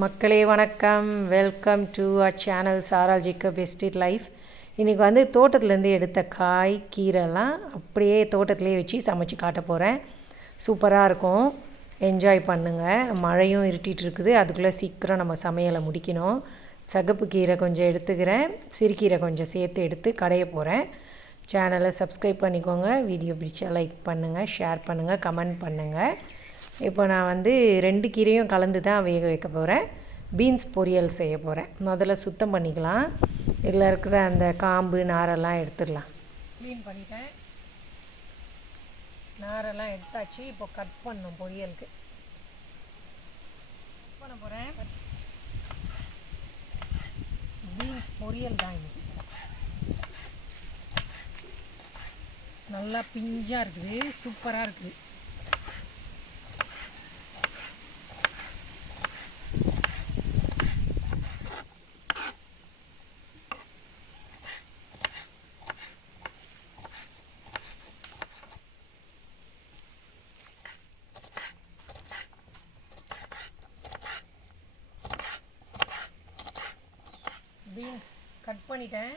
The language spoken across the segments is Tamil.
மக்களே வணக்கம். வெல்கம் டு அ சேனல் சாராஜிக்க பெஸ்ட் இட் லைஃப் இன்றைக்கி வந்து தோட்டத்துலேருந்து எடுத்த காய் கீரைலாம் அப்படியே தோட்டத்திலே வச்சு சமைச்சு காட்ட போகிறேன் சூப்பராக இருக்கும். என்ஜாய் பண்ணுங்கள் மழையும் இருட்டிகிட்டு இருக்குது. அதுக்குள்ளே சீக்கிரம் நம்ம சமையலை முடிக்கணும். சகப்பு கீரை கொஞ்சம் எடுத்துக்கிறேன். சிறுகீரை கொஞ்சம் சேர்த்து எடுத்து கடைய போகிறேன் சேனலை சப்ஸ்கிரைப் பண்ணிக்கோங்க. வீடியோ பிடிச்சா லைக் பண்ணுங்கள் ஷேர் பண்ணுங்கள் கமெண்ட் பண்ணுங்கள் இப்போ நான் வந்து ரெண்டு கீரையும் கலந்து தான் வேக வைக்க போகிறேன் பீன்ஸ் பொரியல் செய்ய போகிறேன் முதல்ல சுத்தம் பண்ணிக்கலாம். இதில் இருக்கிற அந்த காம்பு நாரெல்லாம் எடுத்துடலாம். க்ளீன் பண்ணிட்டேன். நாரெல்லாம் எடுத்தாச்சு. இப்போ கட் பண்ணும் பொரியலுக்கு. கட் பண்ண போகிறேன் பீன்ஸ் பொரியல் தான் இது. நல்லா பிஞ்சாக இருக்குது. சூப்பராக இருக்குது பீன்ஸ் கட் பண்ணிட்டேன்.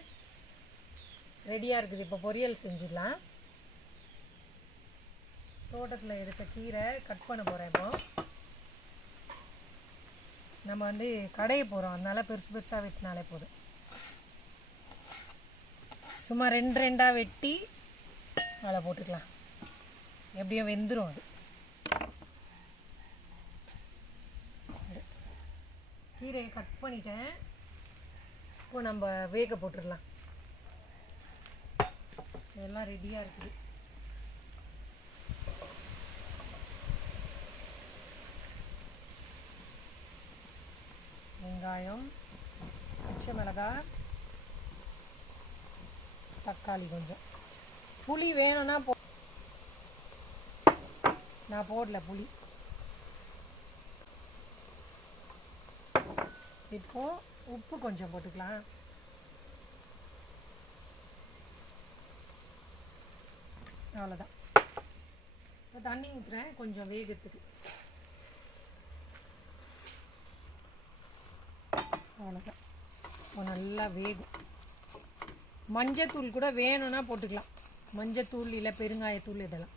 ரெடியாக இருக்குது. இப்போ பொரியல் செஞ்சிடலாம். தோட்டத்தில் இருக்க கீரை கட் பண்ண போகிறேன் இப்போ. நம்ம வந்து கடைய போகிறோம் அதனால பெருசு பெருசாக வெட்டினாலே போதும். சும்மா ரெண்டு ரெண்டாக வெட்டி அதில் போட்டுக்கலாம். எப்படியும் வெந்துடும் அது. கீரையை கட் பண்ணிட்டேன். இப்போ நம்ம வேக போட்டுடலாம். எல்லாம் ரெடியாக இருக்குது. வெங்காயம் பச்சை மிளகாய் தக்காளி கொஞ்சம். புளி வேணும்னா போ நான் போடல புளி. இப்போது உப்பு கொஞ்சம் போட்டுக்கலாம். அவ்வளோதான் இப்போ தண்ணி ஊற்றுறேன் கொஞ்சம் வேகத்துக்கு அவ்வளோதான் இப்போ நல்லா வேகும். மஞ்சத்தூள் கூட வேணும்னா போட்டுக்கலாம். மஞ்சத்தூள் இல்லை பெருங்காயத்தூள் இதெல்லாம்.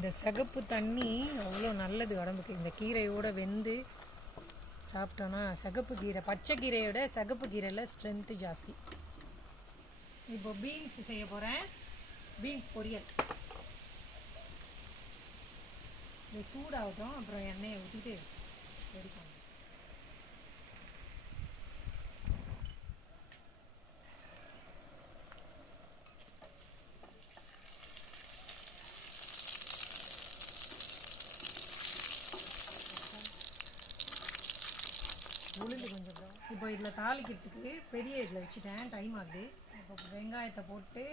இந்த சிகப்பு தண்ணி அவ்வளோ நல்லது உடம்புக்கு. இந்த கீரையோட வெந்து சாப்பிட்டோன்னா சிகப்பு கீரை பச்சை கீரையோட சிகப்பு கீரையில் ஸ்ட்ரென்த்து ஜாஸ்தி. இப்போ பீன்ஸ் செய்ய போகிறேன் பீன்ஸ் பொரியல். இது சூடாகட்டும் அப்புறம் எண்ணெயை ஊற்றிட்டு ரெடி உளுந்து கொஞ்சம் இப்போ இதில் தாளிக்கிறதுக்கு பெரிய இதில் வச்சுட்டேன். டைம் ஆகுது. இப்போ வெங்காயத்தை போட்டு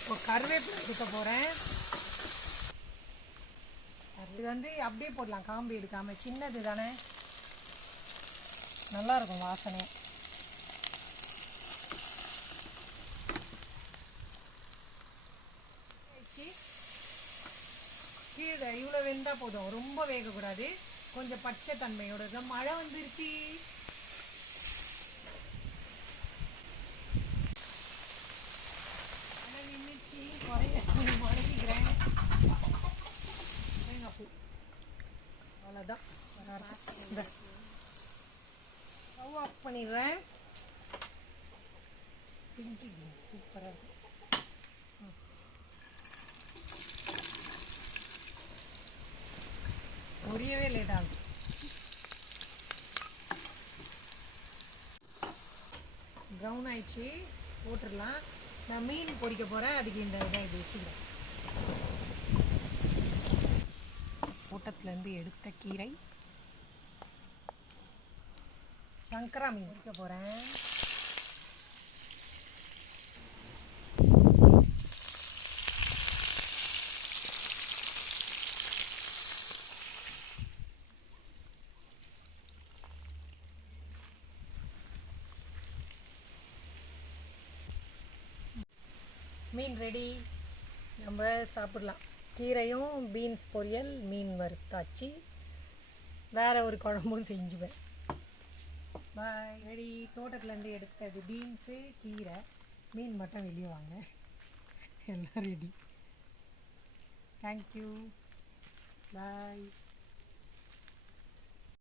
இப்போ கருவேப்பிலை எடுக்க போகிறேன் இது வந்து அப்படியே போடலாம். காம்பு எடுக்காமல் சின்னது தானே. நல்லா இருக்கும் வாசனை வச்சு கீழே இவ்வளோ வெந்தால் போதும். ரொம்ப வேகக்கூடாது. கொஞ்சம் பச்சை தன்மையோட மழை வந்துருச்சு. மழை நின்றுச்சு குறைய முடக்கிக்கிறேன் தேங்காய் பூ. அவ்வளோதான் இந்த. ஸ்டவ் ஆஃப் பண்ணிடுறேன். பிஞ்சு சூப்பராக இருக்கும் பொரியவே லேட் ஆகும் ப்ரௌன் ஆயிடுச்சு. போட்டுடலாம். நான் மீன் பொரிக்க போகிறேன் அதுக்கு இந்த இதை இது வச்சுக்கிறேன். தோட்டத்துலேருந்து எடுத்த கீரை. சங்கரா மீன் பொரிக்க போகிறேன் மீன் ரெடி நம்ம சாப்பிடலாம். கீரையும் பீன்ஸ் பொரியல் மீன் வறுத்தாச்சு. வேறு ஒரு குழம்பும் செஞ்சுவேன் பாய் ரெடி தோட்டத்துலேருந்து எடுத்தது பீன்ஸு கீரை மீன் மட்டும் வெளியே வாங்க. எல்லாம் ரெடி தேங்க்யூ பாய்